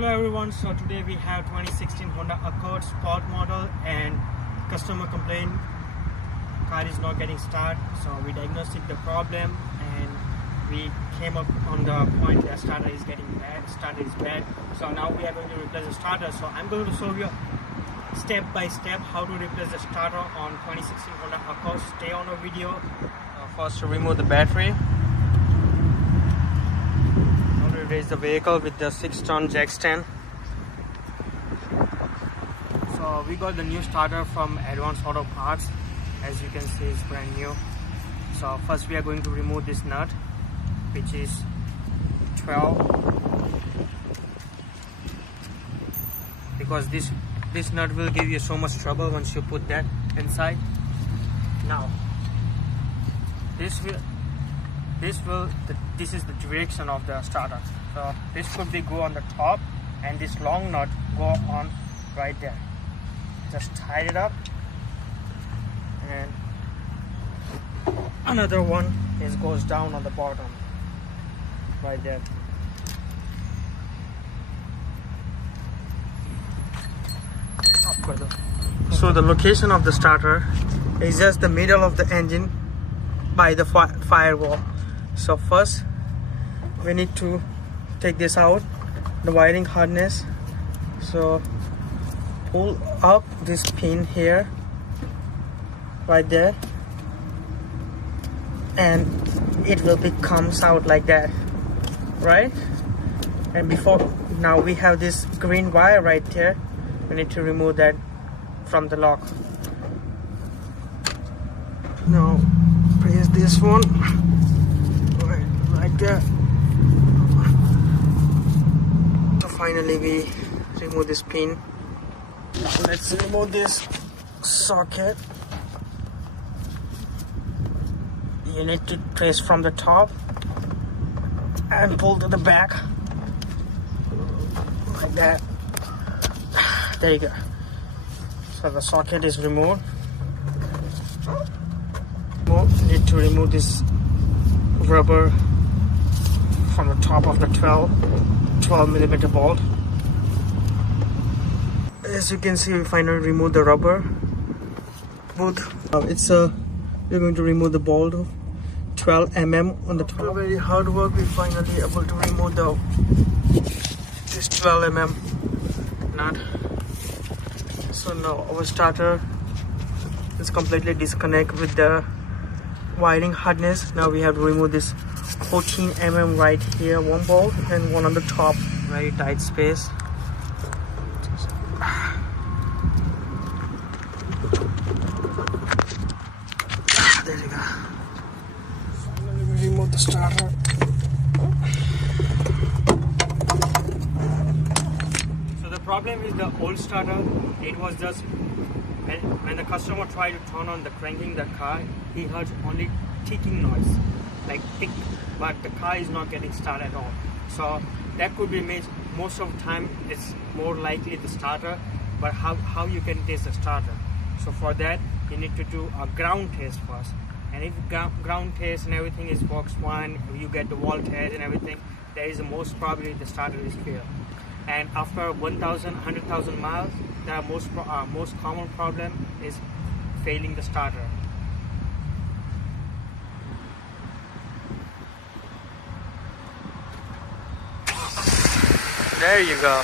Hello everyone, so today we have 2016 Honda Accord Sport model and customer complaint car is not getting started. So we diagnosed the problem and we came up on the point that starter is getting bad, starter is bad. So now we are going to replace the starter. So I'm going to show you step by step how to replace the starter on 2016 Honda Accord. Stay on the video. First remove the battery. Raise the vehicle with the 6-ton jack stand. So we got the new starter from Advanced Auto Parts. As you can see, it's brand new. So first we are going to remove this nut, which is 12, because this nut will give you so much trouble once you put that inside. Now this is the direction of the starter. So this could be go on the top and this long nut go on right there. Just tie it up, and another one goes down on the bottom right there. So the location of the starter is just the middle of the engine by the firewall. So first we need to take this out, the wiring harness. So pull up this pin here, right there, and it will comes out like that, right? And now we have this green wire right there. We need to remove that from the lock. Now press this one right there. So finally we remove this pin. Let's remove this socket. You need to press from the top and pull to the back like that. There you go. So the socket is removed. Need to remove this rubber from the top of the 12mm bolt. As you can see, we finally removed the rubber bolt. We're going to remove the bolt of 12mm on the top. After very hard work, we finally able to remove this 12mm nut. So now our starter is completely disconnected with the wiring harness. Now we have to remove this 14mm right here, one bolt, and one on the top, very tight space. There you go. Finally we remove the starter. So the problem is the old starter, it was just when the customer tried to turn on the cranking the car, he heard only ticking noise, like tick, but the car is not getting started at all. So that could be most of the time it's more likely the starter. But how you can test the starter? So for that you need to do a ground test first, and if ground test and everything is works fine, you get the voltage and everything, there is the most probably the starter is failed. And after 100,000 miles, the most common problem is failing the starter. There you go.